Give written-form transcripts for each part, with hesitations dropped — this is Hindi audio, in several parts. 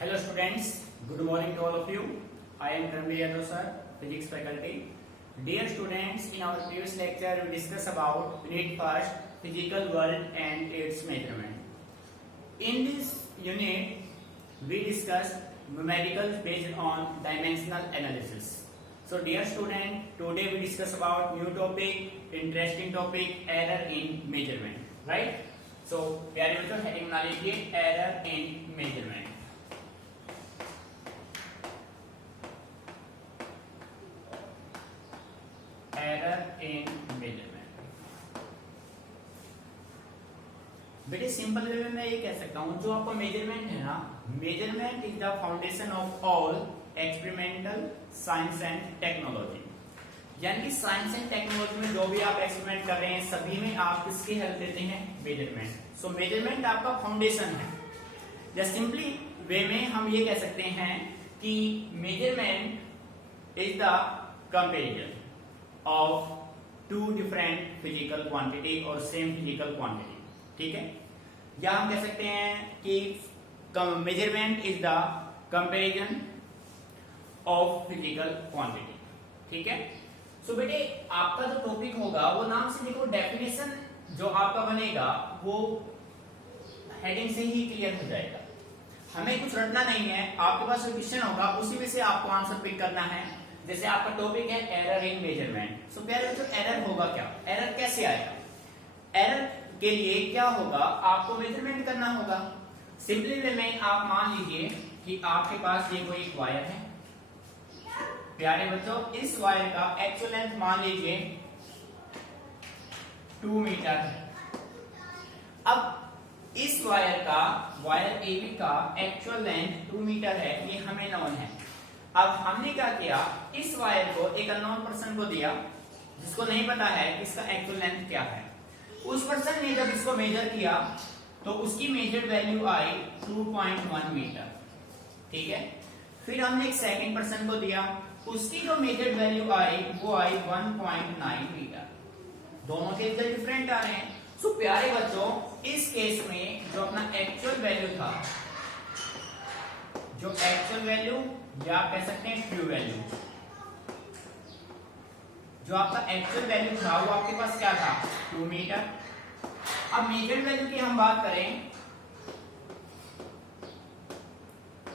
Hello students, good morning to all of you. I am Ranveer Yadav sir, physics faculty. Dear students, in our previous lecture we discussed about unit first, physical world and its measurement. In this unit we discussed numericals based on dimensional analysis. So dear student, today we discuss about new topic, interesting topic, error in measurement, right? So प्यारे बच्चों हेडिंग बना लीजिए error in measurement. Error in measurement. बेटे सिंपल वे में मैं ये कह सकता हूं जो आपका मेजरमेंट है ना, measurement is the foundation of all experimental science and technology. यानी कि साइंस एंड टेक्नोलॉजी में जो भी आप एक्सपेरिमेंट कर रहे हैं सभी में आप किसकी हेल्प लेते हैं? मेजरमेंट. सो मेजरमेंट आपका फाउंडेशन है. जस्ट सिंपली वे में हम ये कह सकते हैं कि measurement is the comparison of two different physical quantity or same physical quantity. ठीक है, या हम कह सकते हैं कि measurement is the comparison of physical quantity. ठीक है. सो बेटे आपका जो टॉपिक होगा वो नाम से देखो, डेफिनेशन जो आपका बनेगा वो हेडिंग से ही क्लियर हो जाएगा. हमें कुछ रटना नहीं है, आपके पास जो क्वेश्चन होगा उसी में से आपको आंसर पिक करना है. जैसे आपका टॉपिक है एरर इन मेजरमेंट. सो प्यारे बच्चों एरर होगा क्या, एरर कैसे आएगा? एरर के लिए क्या होगा, आपको मेजरमेंट करना होगा. सिंपली वे में आप मान लीजिए कि आपके पास ये कोई वायर है. प्यारे बच्चों इस वायर का एक्चुअल लेंथ मान लीजिए 2 मीटर है. अब इस वायर AB का एक्चुअल लेंथ 2 मीटर है, ये हमें नॉन है. अब हमने क्या किया, इस वायर को एक अननोन पर्सन को दिया जिसको नहीं पता है कि इसका एक्चुअल लेंथ क्या है. उस पर्सन ने जब इसको मेजर किया तो उसकी मेजर्ड वैल्यू आई 2.1 मीटर. ठीक है. फिर हमने एक सेकंड पर्सन को दिया, उसकी जो मेजर्ड वैल्यू आई वो आई 1.9 मीटर. दोनों के रिजल्ट डिफरेंट आ रहे हैं. सो प्यारे बच्चों इस केस में जो अपना एक्चुअल वैल्यू था, जो एक्चुअल वैल्यू या आप कह सकते हैं ट्रू वैल्यू, जो आपका एक्चुअल वैल्यू था वो आपके पास क्या था? 2 मीटर. अब मेजर्ड वैल्यू की हम बात करें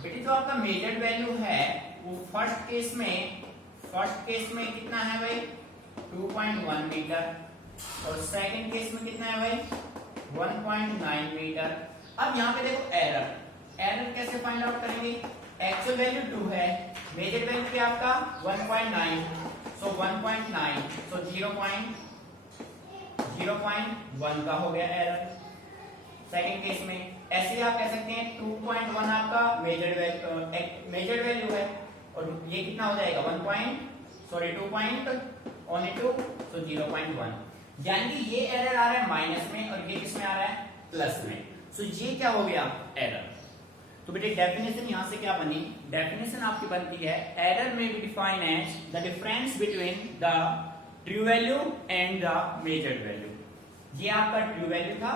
बेटी, जो आपका मेजर्ड वैल्यू है वो फर्स्ट केस में कितना है भाई? 2.1 मीटर. और सेकंड केस में कितना है भाई? 1.9 मीटर. अब यहाँ पे देखो एरर कैसे फाइंड आउट करेंगे? एक्चुअल वैल्यू 2 है, मेजर वैल्यू क्या आपका 1.9, सो 1.9 सो 0.1 का हो गया एरर. सेकंड केस में ऐसे आप कह सकते हैं 2.1 आपका मेजर वैल्यू है और ये कितना हो जाएगा 2.2 सो 0.1. यानी कि ये एरर आ रहा है माइनस में और ये किसमें आ रहा है? प्लस में. सो ये क्या हो गया? एरर. तो बेटे डेफिनेशन यहां से क्या बनी? डेफिनेशन आपकी बनती है error may be define as the difference between the true value and the measured value. ये आपका ट्रू वैल्यू था,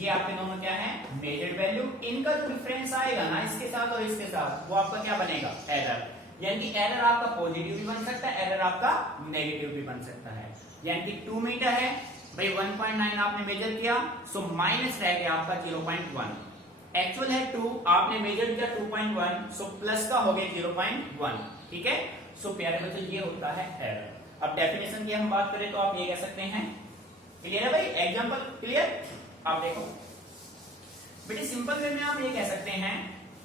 ये आपके दोनों क्या है? Measured value. इनका जो डिफरेंस आएगा ना इसके साथ और इसके साथ, वो आपका क्या बनेगा? एरर. यानी कि एरर आपका पॉजिटिव भी बन सकता है, एरर आपका नेगेटिव भी बन सकता है. यानी कि 2 मीटर है भाई, 1.9 आपने मेजर किया, सो माइनस रह गया आपका 0.1. एक्चुअल है 2, आपने मेजर किया 2.1, सो प्लस का हो गया 0.1. ठीक है. सो प्यारे बच्चों ये होता है एरर. अब डेफिनेशन की हम बात करें तो आप ये कह सकते हैं, क्लियर है भाई? Example clear? आप देखो बेटे सिंपल वे में आप ये कह सकते हैं,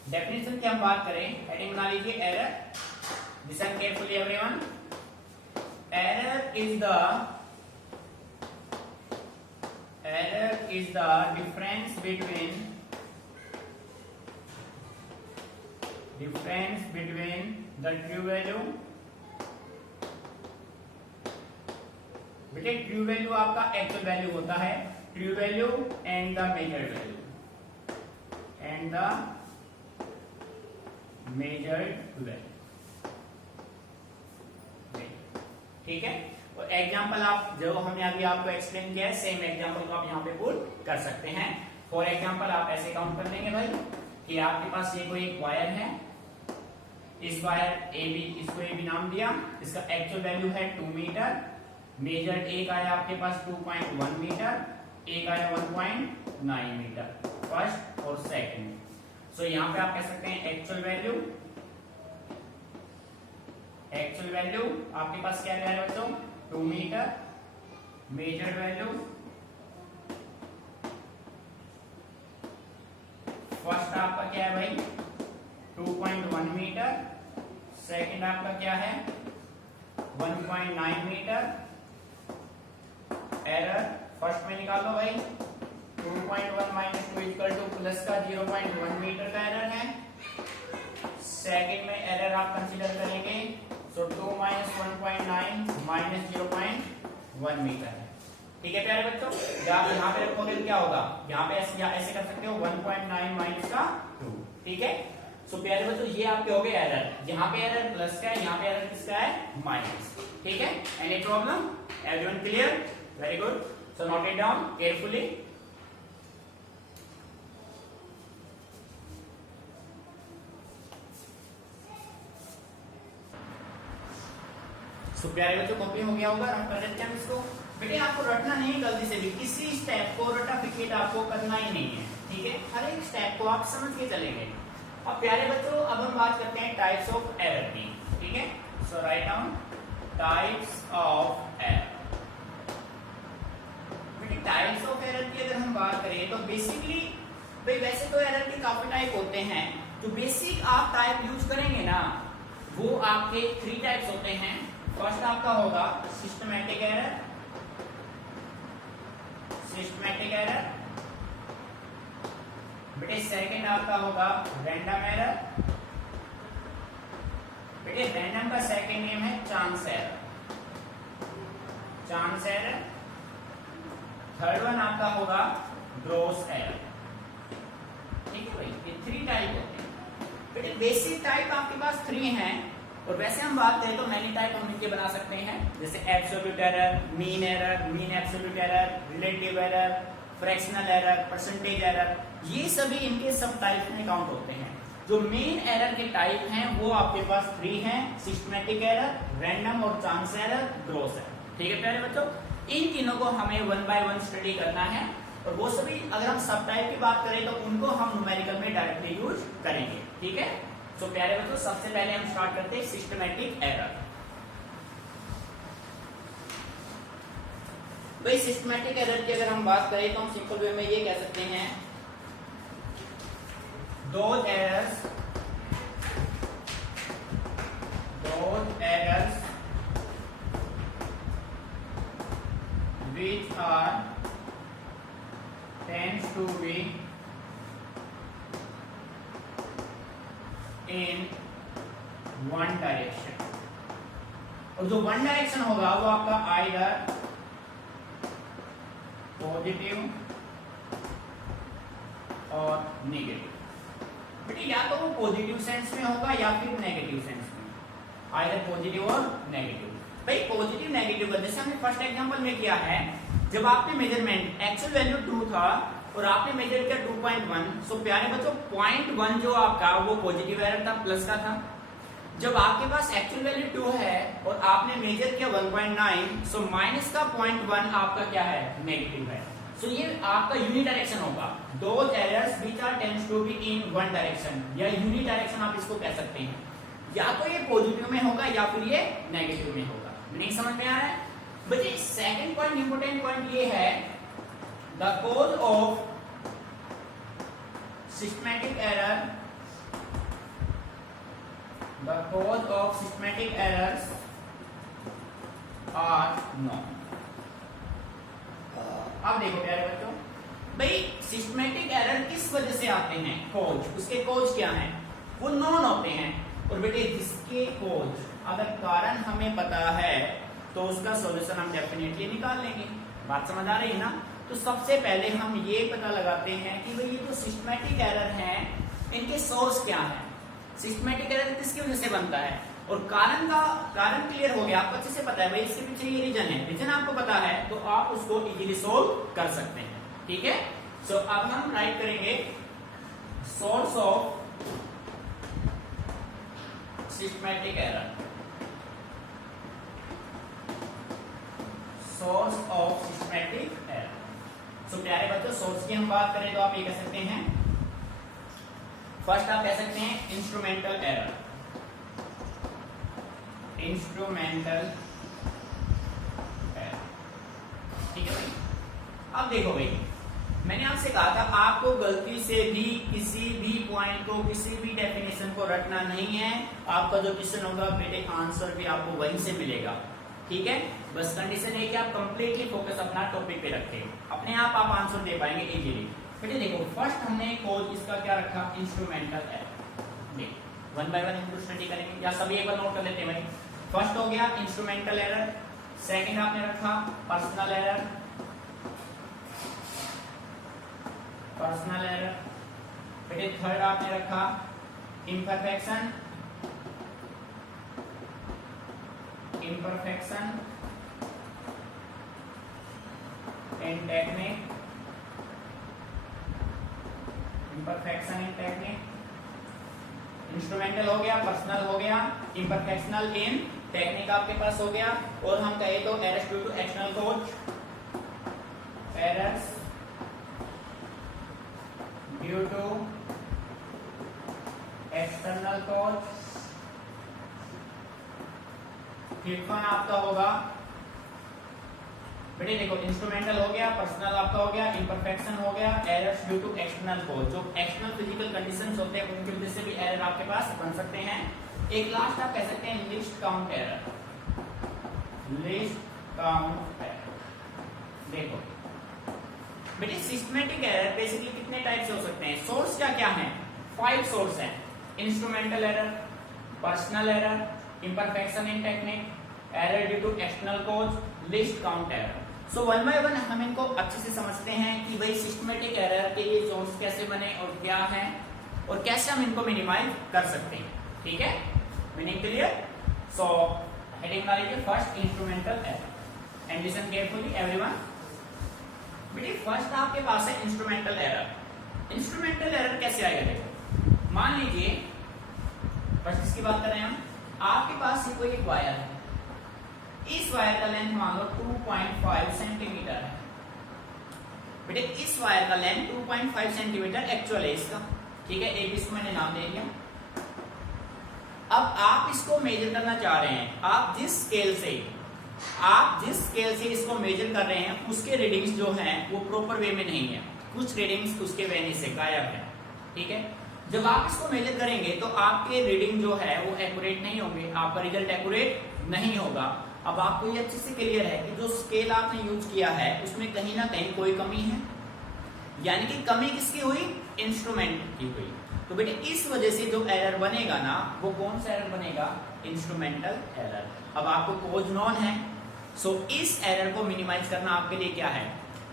डेफिनेशन की हम बात करें, हेडिंग बना लीजिए error. Listen carefully everyone. Error is the difference between the true value. बेटे ट्रू वैल्यू आपका एक्चुअल वैल्यू होता है, true value and the measured value ठीक है. और एग्जांपल आप जो हमने अभी आपको एक्सप्लेन किया है सेम एग्जांपल को आप यहाँ पे पुट कर सकते हैं. फॉर एग्जांपल आप ऐसे काउंट कर लेंगे भाई कि आपके पास ये कोई एक वायर है, इस वायर AB, इसको AB नाम दिया, इसका एक्चुअल वैल्यू है 2 मीटर, मेजर्ड एक आया आपके पास 2.1 मीटर, एक आया 1.9 मीटर, फर्स्ट और सेकंड। सो यहां पे आप कह सकते हैं एक्चुअल वैल्यू आपके पास क्या क्या है बच्चों, 2 मीटर, मेजर्ड वैल्यू फर्स्ट आपका क्या है भाई 2.1 मीटर, सेकंड आपका क्या है 1.9 मीटर, एरर फर्स्ट में निकालो भाई 2.1 माइनस 2 इक्वल टू प्लस का 0.1 मीटर का एरर है, सेकंड में एरर आप कंसीडर करेंगे, सो 2 माइनस 1.9 माइनस 0.1 मीटर है। ठीक है प्यारे बच्चों, जब आप यहाँ पे रखोगे तो क्या होगा, यहाँ पे ऐसे कर सकते हो 1.9 माइनस का 2। ठीक है, सो प्यारे बच्चों ये आपके हो गए एरर, यहाँ पे एरर प्लस का है, यहाँ पे एरर किसका है माइनस। ठीक है, any problem, everyone clear, very good, so note it down carefully. So प्यारे बच्चों कॉपी हो गया होगा, रन कर देते हैं इसको। बेटे आपको रटना नहीं गलती से भी, किसी स्टेप को रटाफिकेट आपको करना ही नहीं है। ठीक है, हर एक स्टेप को आप समझ के चलेंगे। अब प्यारे बच्चों अब हम बात करते हैं टाइप्स ऑफ एरर की। ठीक है, so write down types of error. बेटे टाइप्स ऑफ एरर की अगर हम बात करें तो बेसिकली भाई वैसे तो एरर के काफी टाइप होते हैं, जो बेसिक आप टाइप यूज करेंगे ना वो आपके 3 टाइप्स होते हैं। फर्स्ट आपका होगा सिस्टमैटिक एरर, बेटे सेकंड आपका होगा रैंडम एरर, बेटे रैंडम का सेकंड नेम है चांस एरर, थर्ड वन आपका होगा ग्रॉस एरर। ठीक है भाई, ये 3 टाइप होते हैं। बेटे बेसिक टाइप आपके पास 3 हैं, और वैसे हम बात करें तो मैनी टाइप हम इनके बना सकते हैं, जैसे absolute error, mean absolute error, relative error, fractional error, percentage error, ये सभी इनके सब टाइप में काउंट होते हैं। जो मेन एरर के टाइप हैं वो आपके पास 3 हैं, सिस्टमैटिक एरर, रैंडम और चांस एरर, ग्रॉस एरर। ठीक है प्यारे बच्चों, इन तीनों को हमें 1 बाय 1 स्टडी करना है, और वो सभी अगर हम सब टाइप की बात करें तो उनको हम न्यूमेरिकल में डायरेक्टली यूज करेंगे। ठीक है, तो प्यारे बच्चों सबसे पहले हम स्टार्ट करते हैं सिस्टमैटिक एरर। भाई सिस्टमैटिक एरर की अगर हम बात करें तो हम सिंपल वे में ये कह सकते हैं, those errors which are tends to be in one direction, और जो वन डायरेक्शन होगा वो आपका आइदर पॉजिटिव और नेगेटिव। बेटे या तो वो पॉजिटिव सेंस में होगा या फिर नेगेटिव सेंस में, आइदर पॉजिटिव और नेगेटिव। भाई पॉजिटिव नेगेटिव का जैसे हमने फर्स्ट एग्जांपल में किया है, जब आपने मेजरमेंट एक्चुअल वैल्यू 2 था और आपने मेजर किया 2.1, सो प्यारे बच्चों 0.1 जो आपका वो पॉजिटिव एरर था, प्लस का था। जब आपके पास एक्चुअल वैल्यू 2 है और आपने मेजर किया 1.9, सो माइनस का 0.1 आपका क्या है, नेगेटिव है। सो ये आपका यूनि डायरेक्शन होगा। Those errors which are tends to be in one direction, या यूनि डायरेक्शन आप इसको कह सकते हैं, या तो ये पॉजिटिव में होगा या फिर ये नेगेटिव में होगा। नहीं समझ में आ रहा है बच्चे? सेकंड पॉइंट, इंपोर्टेंट पॉइंट ये है, the cause of systematic error, the cause of systematic errors are known। अब देखो प्यारे बच्चों, भाई सिस्टमैटिक एरर किस वजह से आते हैं, कॉज, उसके कॉज क्या हैं, वो नॉन होते हैं। और बेटे जिसके कॉज अगर कारण हमें पता है तो उसका सॉल्यूशन हम डेफिनेटली निकाल लेंगे। बात समझ आ रही है ना? तो सबसे पहले हम ये पता लगाते हैं कि भाई ये जो सिस्टमैटिक एरर हैं इनके सोर्स क्या है, सिस्टमैटिक एरर किसकी वजह से बनता है, और कारण क्लियर हो गया, आपको अच्छे से पता है भाई इसके पीछे ये रीजन है, रीजन आपको पता है तो आप उसको इजीली सोल्व कर सकते हैं। ठीक है, सो अब हम राइट करेंगे source of systematic error, source of systematic error. So प्यारे बच्चों, सोर्स की हम बात करें तो आप ये कह सकते हैं, फर्स्ट आप कह सकते हैं इंस्ट्रूमेंटल एरर, इंस्ट्रूमेंटल एरर, ठीक है भाई। अब देखो भाई, मैंने आपसे कहा था आपको गलती से भी किसी भी पॉइंट को, किसी भी डेफिनेशन को रटना नहीं है। आपका जो क्वेश्चन होगा बेटे आंसर भी आपको वहीं से मिलेगा, ठीक है। बस कंडीशन है कि आप कंप्लीटली फोकस अपना टॉपिक पे रखें, अपने आप आंसर दे पाएंगे इजीली। बेटे देखो, फर्स्ट हमने कोड इसका क्या रखा, इंस्ट्रूमेंटल एरर। देख वन बाय वन इनको स्टडी करेंगे, या सभी एक बार नोट कर लेते हैं भाई। फर्स्ट हो गया इंस्ट्रूमेंटल एरर, सेकंड आपने रखा पर्सनल एरर, पर्सनल एरर। बेटे थर्ड आपने रखा imperfection, imperfection in technique, imperfection in technique. Instrumental हो गया, पर्सनल हो गया, इम्परफेक्शनल इन टेक्निक आपके पास हो गया। और हम कहे तो errors due to external cause, errors due to external cause. Fifth one आपका होगा, बेटे देखो इंस्ट्रूमेंटल हो गया, पर्सनल आपका हो गया, इम्परफेक्शन हो गया, एरर्स ड्यू टू एक्सटर्नल कोज। जो एक्सटर्नल फिजिकल कंडीशंस होते हैं उनकी वजह से भी एरर आपके पास बन सकते हैं। एक लास्ट आप कह सकते हैं list count error, list count error. देखो बेटे सिस्टमैटिक एरर बेसिकली कितने टाइप से हो सकते हैं, सोर्स क्या क्या है, 5 सोर्स हैं। Instrumental error, personal error, imperfection in technique, error due to external cause, least count error. So one by one हम इनको अच्छे से समझते हैं कि भाई सिस्टमैटिक एरर के ये सोर्स कैसे बने और क्या है और कैसे हम इनको मिनिमाइज कर सकते हैं, ठीक है। Meaning clear. सो हेडिंग बना लीजिए first instrumental error and listen carefully everyone. बेटे फर्स्ट आपके पास है इंस्ट्रूमेंटल एरर। इंस्ट्रूमेंटल एरर कैसे आएगा, देखो मान लीजिए फर्स्ट इसकी बात कर रहे हैं हम, आपके पास कोई एक वायर है, इस वायर का लेंथ मान लो 2.5 सेंटीमीटर है। बेटे इस वायर का लेंथ 2.5 सेंटीमीटर एक्चुअल है इसका, ठीक है। एक इसको मैंने नाम दे दिया। अब आप इसको मेजर करना चाह रहे हैं, आप जिस स्केल से इसको मेजर कर रहे हैं उसके रीडिंग्स जो हैं वो प्रॉपर वे में नहीं है, कुछ रीडिंग्स उसके वेन्यू से गायब है, ठीक है। जब आप इसको मेजर करेंगे तो आपके रीडिंग जो है वो एक्यूरेट नहीं होंगे, आपका रिजल्ट एक्यूरेट नहीं होगा। अब आपको ये अच्छे से क्लियर है कि जो स्केल आपने यूज किया है उसमें कहीं ना कहीं कोई कमी है, यानी कि कमी किसकी हुई, इंस्ट्रूमेंट की हुई। तो बेटे इस वजह से जो एरर बनेगा ना वो कौन सा एरर बनेगा, इंस्ट्रूमेंटल एरर। अब आपको कोज नॉन है, सो इस एरर को मिनिमाइज करना आपके लिए क्या है,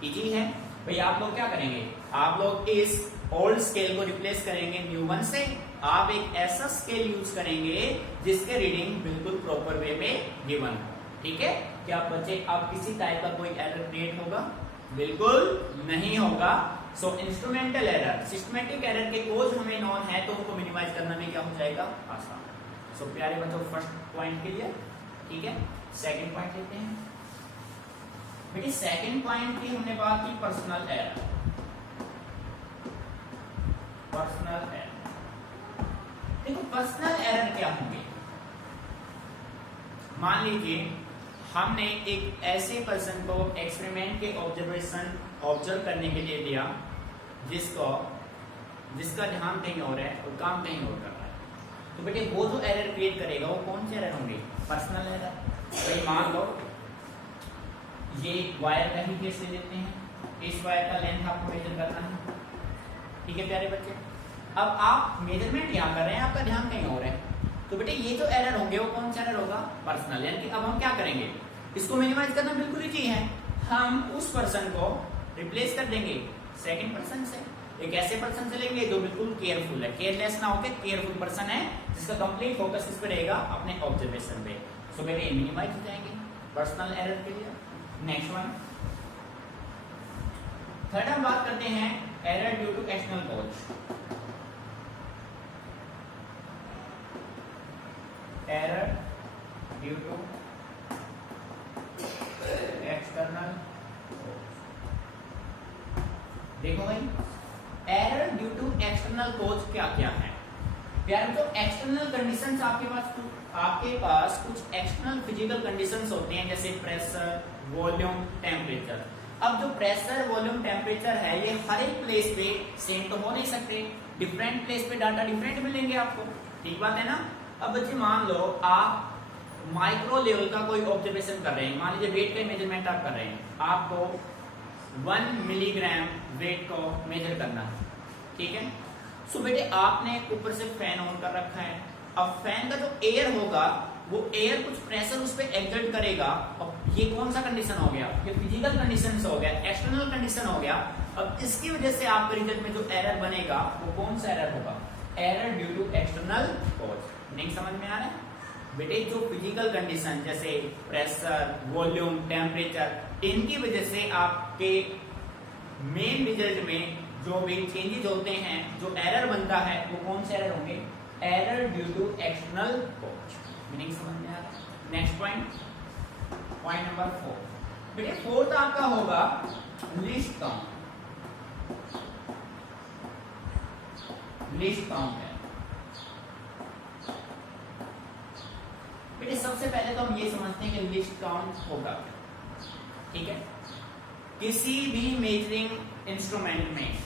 इजी है भाई। आप लोग क्या करेंगे, आप लोग इस ओल्ड स्केल को रिप्लेस करेंगे न्यू वन से। आप एक ऐसा स्केल यूज करेंगे जिसके रीडिंग बिल्कुल प्रॉपर वे में गिवन हो, ठीक है। क्या बच्चे अब किसी टाइप का कोई एरर क्रिएट होगा, बिल्कुल नहीं होगा। सो इंस्ट्रूमेंटल एरर, सिस्टमैटिक एरर के कोज हमें नॉन है तो उनको मिनिमाइज करना भी क्या हो जाएगा, आसान। सो प्यारे बच्चों फर्स्ट पॉइंट क्लियर, ठीक है। सेकंड पॉइंट लेते हैं। बेटे सेकंड पॉइंट की हमने बात की पर्सनल एरर, पर्सनल एरर। देखो पर्सनल एरर क्या होंगे, मान लीजिए हमने एक ऐसे पर्सन को एक्सपेरिमेंट के ऑब्जर्व करने के लिए दिया जिसका ध्यान कहीं और है और काम कहीं और कर रहा है। तो बेटे वो जो एरर क्रिएट करेगा वो कौन से एरर होंगे, पर्सनल एरर। भाई मान लो ये वायर का ही केस ले लेते हैं, इस वायर का लेंथ आपको मेजर करना है, ठीक है प्यारे बच्चे। अब आप मेजरमेंट यहाँ कर रहे हैं, आपका ध्यान कहीं और है, तो बेटे ये जो एरर होंगे वो कौन सा एरर होगा, पर्सनल। यानी कि अब हम क्या करेंगे, इसको मिनिमाइज करना बिल्कुल इजी है, हम उस पर्सन को रिप्लेस कर देंगे सेकंड पर्सन से। एक ऐसे पर्सन से लेंगे जो बिल्कुल केयरफुल है, केयरलेस ना होकर केयरफुल पर्सन है, जिसका कंप्लीट फोकस किस पे रहेगा, अपने ऑब्जर्वेशन पे। सो बेटे मिनिमाइज हो जाएंगे पर्सनल एरर के लिए। नेक्स्ट वन, थर्ड हम बात करते हैं error due to external cause. Error due to external cause क्या क्या है यार? तो एक्सटर्नल कंडीशंस आपके पास कुछ एक्सटर्नल फिजिकल कंडीशंस होते हैं, जैसे प्रेशर, वॉल्यूम, टेम्परेचर। अब जो प्रेशर, वॉल्यूम, टेम्परेचर है ये हर एक प्लेस पे सेम तो हो नहीं सकते, डिफरेंट प्लेस पे डाटा डिफरेंट मिलेंगे आपको, ठीक बात है ना। अब बच्चे मान लो आप माइक्रो लेवल का कोई ऑब्जर्वेशन कर रहे हैं, मान लीजिए वेट का मेजरमेंट आप कर रहे हैं, आपको 1 मिलीग्राम वेट को मेजर करना है, ठीक है। सो बेटे आपने ऊपर से फैन ऑन कर रखा है, अब फैन का जो एयर होगा वो एयर कुछ प्रेशर उस पर एक्सर्ट करेगा, अब ये कौन सा कंडीशन हो गया? ये फिजिकल कंडीशन हो गया, एक्सटर्नल कंडीशन हो गया। अब इसकी वजह से आपके रिजल्ट में जो एरर बनेगा वो कौन सा एरर होगा? Error due to external cause. नहीं समझ में आ रहा है बेटे? जो फिजिकल कंडीशन जैसे प्रेशर, वॉल्यूम, टेम्परेचर, इनकी वजह से आपके मेन रिजल्ट में जो भी चेंजेस होते हैं, जो एरर बनता है वो कौन से एरर होंगे? Error due to external cause. Meaning समझ में आ रहा है? नेक्स्ट पॉइंट, पॉइंट नंबर 4 बेटे, फोर्थ आपका होगा लिस्ट काउंट। लिस्ट काउंट है बेटे, सबसे पहले तो हम ये समझते हैं कि लिस्ट काउंट होगा, ठीक है। किसी भी मेजरिंग इंस्ट्रूमेंट में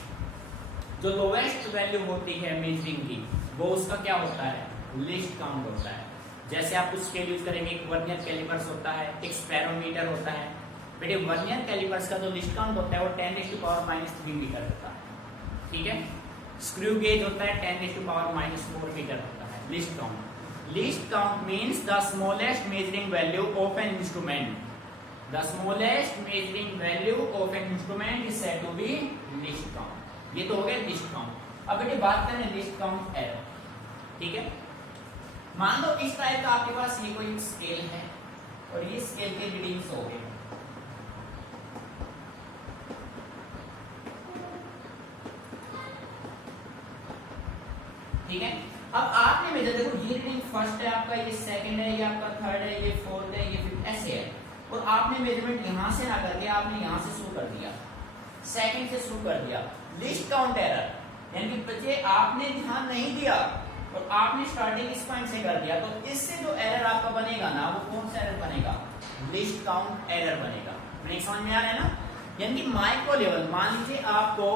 जो लोवेस्ट वैल्यू होती है मेजरिंग की, वो उसका क्या होता है? लिस्ट काउंट होता है। जैसे आप कुछ स्केल यूज करेंगे, एक वर्नियर कैलिपर्स होता है, एक स्पेरोमीटर होता है बेटे। वर्नियर कैलिपर्स का जो लिस्ट काउंट होता है वो 10⁻³ मीटर होता है, ठीक है। स्क्रू गेज होता है 10⁻⁴ मीटर होता है। Least count, least count means the smallest measuring value of an instrument. The smallest measuring value of an instrument is said to be least count. ये तो हो गया लिस्ट काउंट। अब बेटे बात करें लिस्ट काउंट एरर, ठीक है। मान लो इस टाइप का आपके पास ये कोई स्केल है और ये स्केल के रीडिंग्स हो गए, ठीक है। अब आपने मेजर, देखो ये रीडिंग फर्स्ट है आपका, ये सेकंड है, ये आपका थर्ड है, ये फोर्थ है, ये फिफ्थ, ऐसे है। और आपने मेजरमेंट यहां से ना करके आपने यहां से शुरू कर दिया, सेकंड से शुरू कर दिया। लिस्ट काउंट एरर, यानी कि बच्चे आपने ध्यान नहीं दिया और आपने स्टार्टिंग इस पॉइंट से कर दिया, तो इससे जो एरर आपका बनेगा ना वो कौन सा एरर बनेगा? लिस्ट काउंट एरर बनेगा। मेरे समझ में आ रहा है ना? यानी कि माइक्रो लेवल, मान लीजिए आपको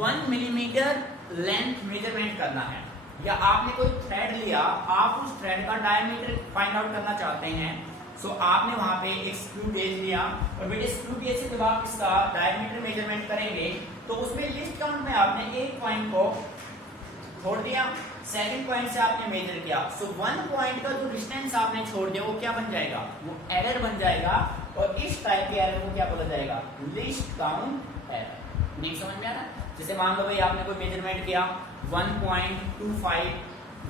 1 मिलीमीटर लेंथ मेजरमेंट करना है, या आपने कोई थ्रेड लिया, आप उस थ्रेड का डायमीटर फाइंड आउट करना चाहते हैं। सो आपने वहां पे एक स्क्रू गेज लिया और बेटे स्क्रू गेज से जब आप इसका डायमीटर मेजरमेंट करेंगे तो उसमें लिस्ट काउंट में आपने एक पॉइंट को छोड़ दिया, सेकंड पॉइंट से आपने मेजर किया। सो 1 पॉइंट का जो डिस्टेंस आपने छोड़ दिया वो क्या बन जाएगा? वो एरर बन जाएगा। और इस टाइप के एरर को क्या बोला जाएगा? List count error. नहीं समझ में आ रहा? जैसे मान लो भाई आपने कोई मेजरमेंट किया, 1.25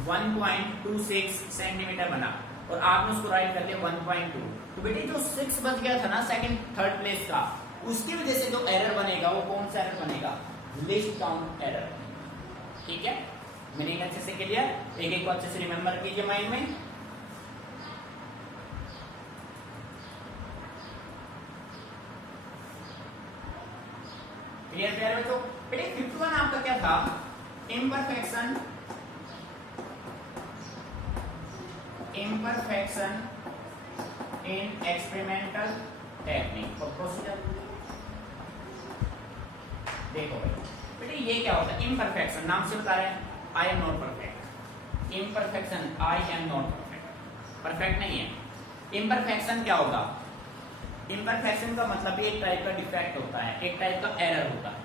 1.26 सेंटीमीटर बना और आपने उसको राइट कर लिया 1.2, तो बेटे जो 6 बच गया था ना सेकंड थर्ड प्लेस का, उसकी वजह से जो एरर बनेगा वो कौन सा एरर बनेगा? लिस्ट काउंट एरर, ठीक है। मीनिंग अच्छे से क्लियर? एक एक को अच्छे से रिमेंबर कीजिए माइंड में। क्लियर प्यारे बच्चों? बेटे 51 आपका क्या था? Imperfection, imperfection in experimental technique और प्रोसीजर। देखो भाई बेटे ये क्या होता है? इम्परफेक्शन, नाम से बता रहे हैं I am not perfect. Imperfection, I am not perfect, perfect नहीं है। इम्परफेक्शन क्या होगा? इम्परफेक्शन का मतलब एक टाइप का डिफेक्ट होता है, एक टाइप का एरर होता है।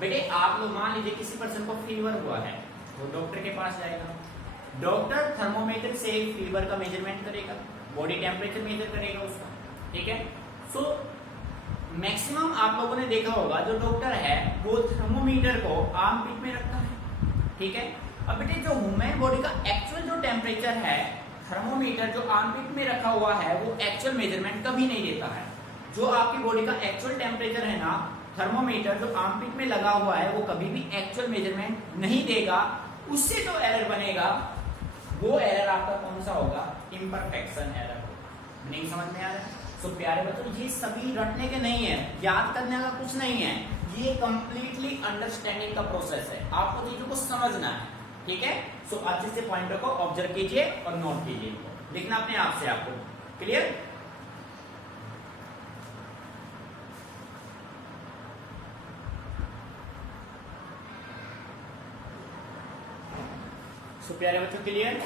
बेटे आप लोग मान लीजिए किसी पर्सन को फीवर हुआ है, वो डॉक्टर के पास जाएगा, डॉक्टर थर्मोमीटर से फीवर का मेजरमेंट करेगा, बॉडी टेम्परेचर मेजर करेगा उसका, ठीक है। सो मैक्सिमम आप लोगों ने देखा होगा जो डॉक्टर है वो थर्मोमीटर को आर्म पिट में रखता है, ठीक है। अब बेटे जो ह्यूमन बॉडी का एक्चुअल जो टेम्परेचर है, थर्मोमीटर जो आर्मपिट में रखा हुआ है वो एक्चुअल मेजरमेंट कभी नहीं देता है। जो आपकी बॉडी का एक्चुअल टेम्परेचर है ना, थर्मोमीटर जो आर्मपिट में लगा हुआ है वो कभी भी एक्चुअल मेजरमेंट नहीं देगा। उससे जो एरर बनेगा वो एरर आपका कौन सा होगा? Imperfection error. नहीं समझ में आ रहा है? तो प्यारे बच्चों ये सभी रटने के नहीं है, याद करने का कुछ नहीं है, ये कंप्लीटली अंडरस्टैंडिंग का प्रोसेस है, आपको चीजों को समझना है, ठीक है। सो अच्छे से पॉइंटों को ऑब्जर्व कीजिए और नोट कीजिए, लिखना अपने आप से आपको, क्लियर। सो प्यारे बच्चों, क्लियर।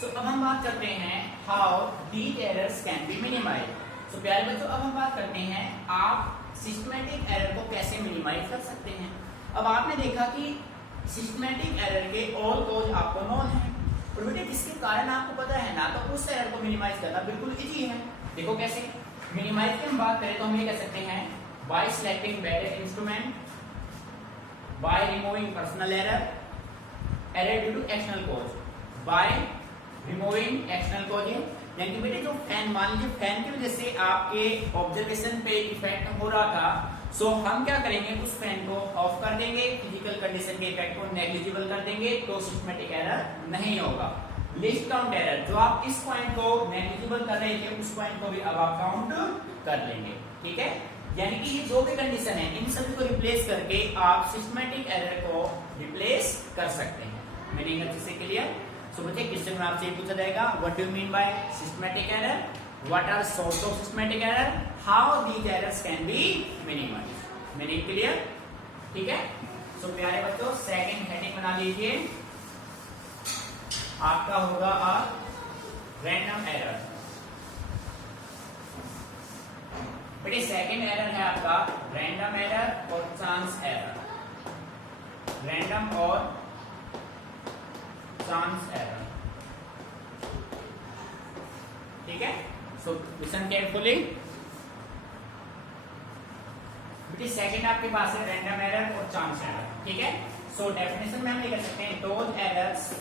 सो अब हम बात करते हैं how these errors can be minimise. So प्यारे बच्चों, अब हम बात करते हैं आप सिस्टमैटिक एरर को कैसे मिनिमाइज कर सकते हैं। अब आपने देखा कि सिस्टमैटिक एरर के ऑल कॉज आपको नोन है, और बेटे जिसके कारण आपको पता है ना, तो उस एरर को मिनिमाइज करना बिल्कुल इजी है। देखो कैसे मिनिमाइज की हम बात करें तो हम ये कह सकते हैं by selecting better instrument, by removing personal error, error due to external cause, by removing external causing. यानी कि बेटे जो फैन, मान लीजिए फैन की वजह से आपके ऑब्जर्वेशन पे इफेक्ट हो रहा था, सो हम क्या करेंगे, उस फैन को ऑफ कर देंगे, फिजिकल कंडीशन के इफेक्ट को नेग्लिजिबल कर देंगे, तो सिस्टमैटिक एरर नहीं होगा। लिस्ट काउंट एरर, जो आप इस पॉइंट को नेग्लिजिबल कर रहे थे, उस पॉइंट को भी अब आप काउंट कर लेंगे, ठीक है। यानी कि ये जो भी कंडीशन है, इन सभी को रिप्लेस करके आप सिस्टमैटिक एरर को रिप्लेस कर सकते हैं। मीनिंग अच्छे से क्लियर। सो बच्चे क्वेश्चन में आपसे पूछा जाएगा what do you mean by systematic error, what are source of systematic error, how these errors can be minimised. Meaning clear, ठीक है। सो प्यारे बच्चों, सेकंड हेडिंग बना लीजिए, आपका होगा रैंडम एरर। बेटे सेकंड एरर है आपका रैंडम एरर और चांस एरर, रैंडम और चांस एरर, ठीक है। So listen carefully. बेटे सेकंड आपके पास है रैंडम एरर और चांस एरर, ठीक है। सो डेफिनेशन में हम ये कह सकते हैं those errors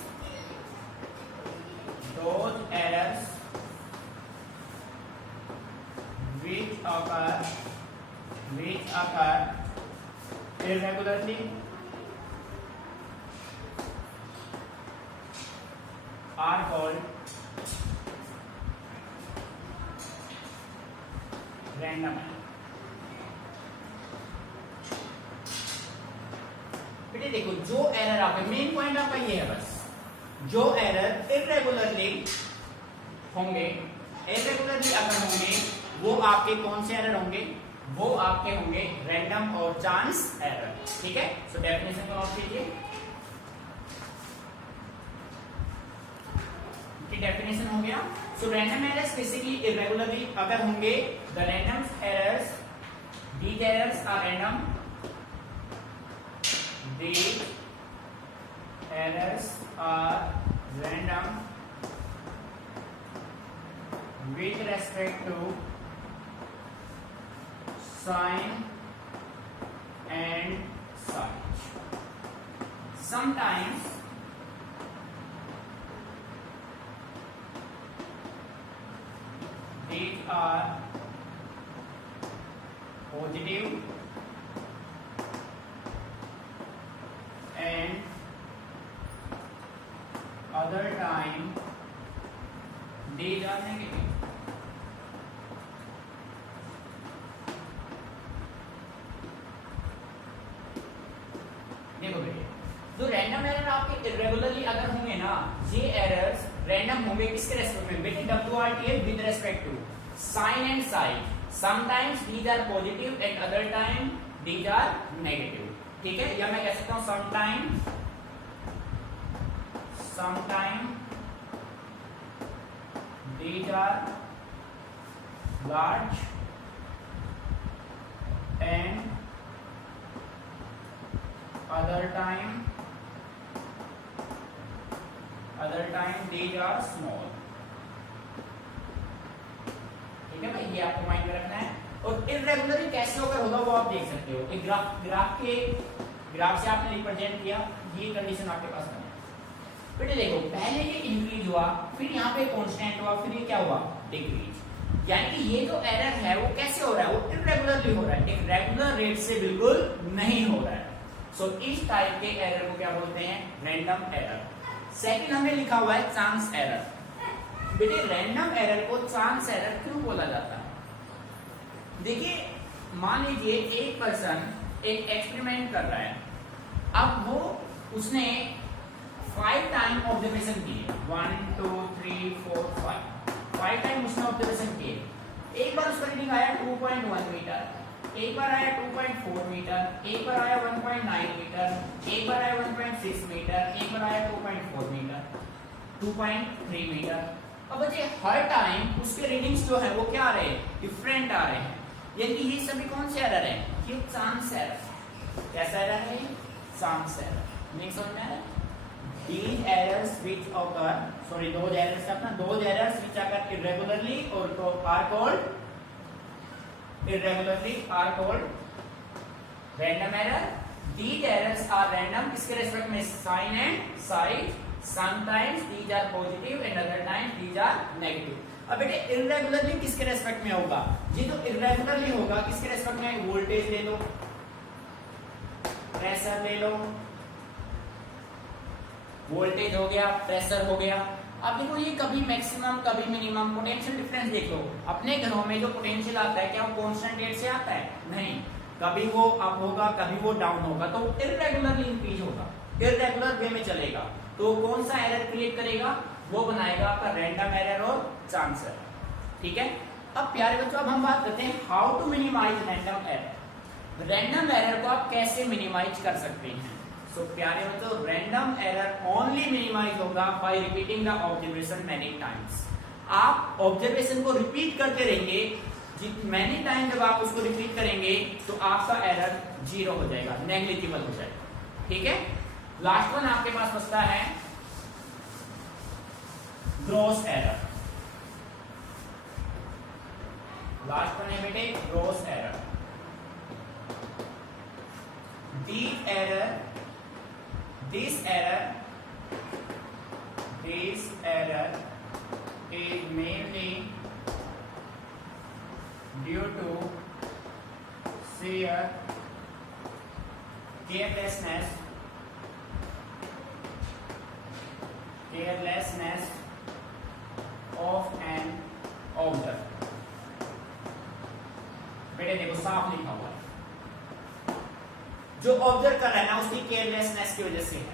which occur irregularly are called random error। बेटे देखो, जो एरर आपका मेन पॉइंट आपका ये है, बस जो एरर इरेगुलरली होंगे, इरेगुलरली अगर होंगे, वो आपके कौन से एरर होंगे, वो आपके होंगे रैंडम और चांस एरर, ठीक है। सो डेफिनेशन को नोट कीजिए, डेफिनेशन हो गया। So random errors basically irregularly अगर होंगे, the random errors, these errors are random, these errors are random with respect to sign and size. Sometimes these are positive and other time these are negative। देखो बेटे, जो रैंडम एरर आपके इरेगुलरली अगर होंगे ना, ये एरर्स रैंडम होंगे किसके रेस्पेक्ट में बेटे, WRTL with respect to sign and size. Sometimes these are positive and other time these are negative, ठीक है। या मैं कह सकता हूं sometime these are large and other time these are small, ठीक है भाई, ये आपको माइंड में रखना है। और इरेगुलरली कैसे होगा वो आप देख सकते हो, एक ग्राफ से आपने रिप्रेजेंट किया, ये कंडीशन आपके पास है। बेटे देखो, पहले ये इंक्रीज हुआ, फिर यहाँ पे कांस्टेंट हुआ, फिर ये क्या हुआ, डिक्रीज। यानी कि ये जो एरर है वो कैसे हो रहा है, वो इरेगुलरली हो रहा है, एक रेगुलर रेट से बिल्कुल नहीं हो रहा है। सो इस टाइप के एरर को क्या बोलते हैं, रैंडम एरर। सेकंड हमने लिखा हुआ है चांस एरर। बेटे रैंडम एरर को चांस एरर क्यों बोला जाता है, देखिए मान लीजिए एक पर्सन एक एक्सपेरिमेंट कर रहा है। अब वो उसने 5 टाइम ऑब्जर्वेशन किए, 1 2 3 4 5 टाइम उसने ऑब्जर्वेशन किए। एक बार उसका रीडिंग आया 2.1 मीटर, एक बार आया 2.4 मीटर, एक बार आया 1.9 मीटर, एक बार आया 1.6 मीटर, एक बार आया 2.4 मीटर, 2.3 मीटर। अब बच्चे हर टाइम उसके रीडिंग्स जो है वो क्या आ रहे हैं, डिफरेंट आ रहे हैं। यानी ये सभी कौन से एरर हैं, ये चांस एरर। कैसा एरर है, चांस एरर। नहीं समझ में आया? These errors which occur, sorry, those errors which occur irregularly or are called random error. These errors are random. इसके रेस्पेक्ट में sign and size, sometimes these are positive and other times these are negative. अब बेटे irregularly किसके रेस्पेक्ट में होगा, ये तो irregularly होगा किसके रेस्पेक्ट में, वोल्टेज ले लो, प्रेशर ले लो, वोल्टेज हो गया, प्रेशर हो गया। अब देखो ये कभी मैक्सिमम कभी मिनिमम, पोटेंशियल डिफरेंस देख लो। अपने घरों में जो पोटेंशियल आता है क्या वो कांस्टेंट रेट से आता है, नहीं, कभी वो अप होगा कभी वो डाउन होगा, तो इररेगुलरली इंक्रीज होगा, इररेगुलर वे में चलेगा। तो कौन सा एरर क्रिएट करेगा, वो बनाएगा आपका रैंडम एरर और चांस एरर। ठीक है। अब प्यारे बच्चों अब हम बात करते हैं how to minimise random error. Random error को आप कैसे मिनिमाइज कर सकते हैं। सो प्यारे बच्चों रैंडम एरर ओनली मिनिमाइज होगा bye repeating the observation many times. आप ऑब्जर्वेशन को रिपीट करते रहेंगे, मैनी टाइम जब आप उसको रिपीट करेंगे तो आपका एरर 0 हो जाएगा, नेग्लिजिबल हो जाएगा। ठीक है। लास्ट वन आपके पास बचता है ग्रॉस एरर। लास्ट वन है बेटे gross error. This error is mainly due to sheer carelessness of an observer। बेटे देखो साफ लिखा हुआ है, जो ऑब्जर्व कर रहा है ना उसकी केयरलेसनेस की वजह से है।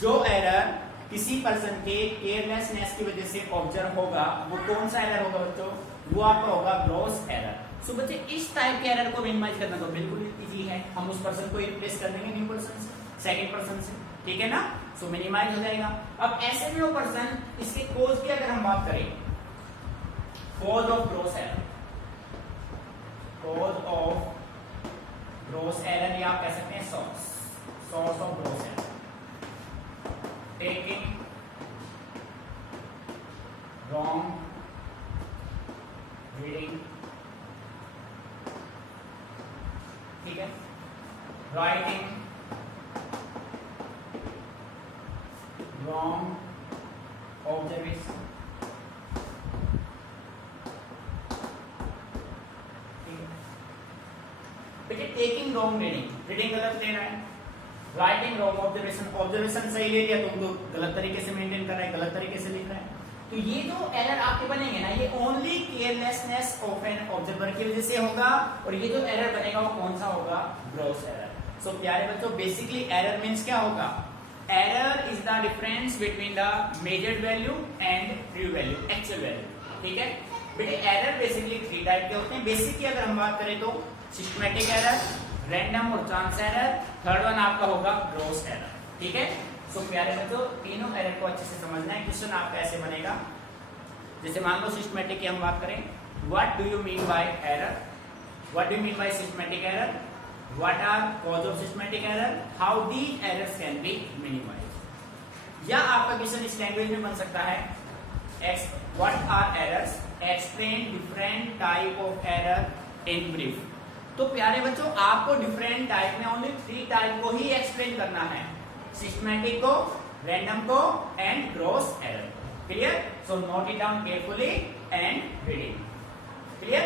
जो एरर किसी पर्सन के केयरलेसनेस की वजह से ऑब्जर्व होगा वो कौन सा एरर होगा बच्चों, वो आपका होगा ग्रॉस एरर। सो बच्चे इस टाइप के एरर को मिनिमाइज करना तो बिल्कुल इजी है, हम उस पर्सन को रिप्लेस कर देंगे न्यू पर्सन से, सेकंड पर्सन से। ठीक है ना। सो मिनिमाइज हो जाएगा। अब ऐसे में वो पर्सन, इसके कोज की अगर हम बात करें, cause of gross error, cause of gross error या आप कह सकते हैं source of gross error, taking wrong reading. ठीक है। Writing wrong observation. देखिए टेकिंग रॉन्ग रीडिंग गलत ले रहा है, राइटिंग रॉन्ग ऑब्जर्वेशन सही ले लिया तो उनको गलत तरीके से मेंटेन कर रहा है, गलत तरीके से लिख रहा है। तो ये जो एरर आपके बनेंगे ना ये only carelessness of an observer की वजह से होगा, और ये जो एरर बनेगा वो कौन सा होगा, ग्रॉस एरर। सो प्यारे बच्चों बेसिकली एरर मींस क्या होगा, error is the difference between the measured value and true value, actual value. ठीक है बेटे। एरर बेसिकली 3 टाइप के होते हैं। बेसिकली अगर हम बात करें तो सिस्टमैटिक एरर, रैंडम और चांस एरर, थर्ड वन आपका होगा ग्रॉस एरर। ठीक है। सो प्यारे बच्चों तीनों एरर को अच्छे से समझना है। क्वेश्चन आपका ऐसे बनेगा, जैसे मान लो सिस्टमैटिक की हम बात करें, what do you mean by error, what do you mean by systematic error, what are cause of systematic error, how these errors can be minimised. या आपका क्वेश्चन इस लैंग्वेज में बन सकता है, what are errors, explain different type of error in brief. तो प्यारे बच्चों आपको डिफरेंट टाइप में ओनली 3 टाइप को ही एक्सप्लेन करना है, सिस्टमैटिक को, रैंडम को and gross error. Clear. So note it down carefully and reading. Clear.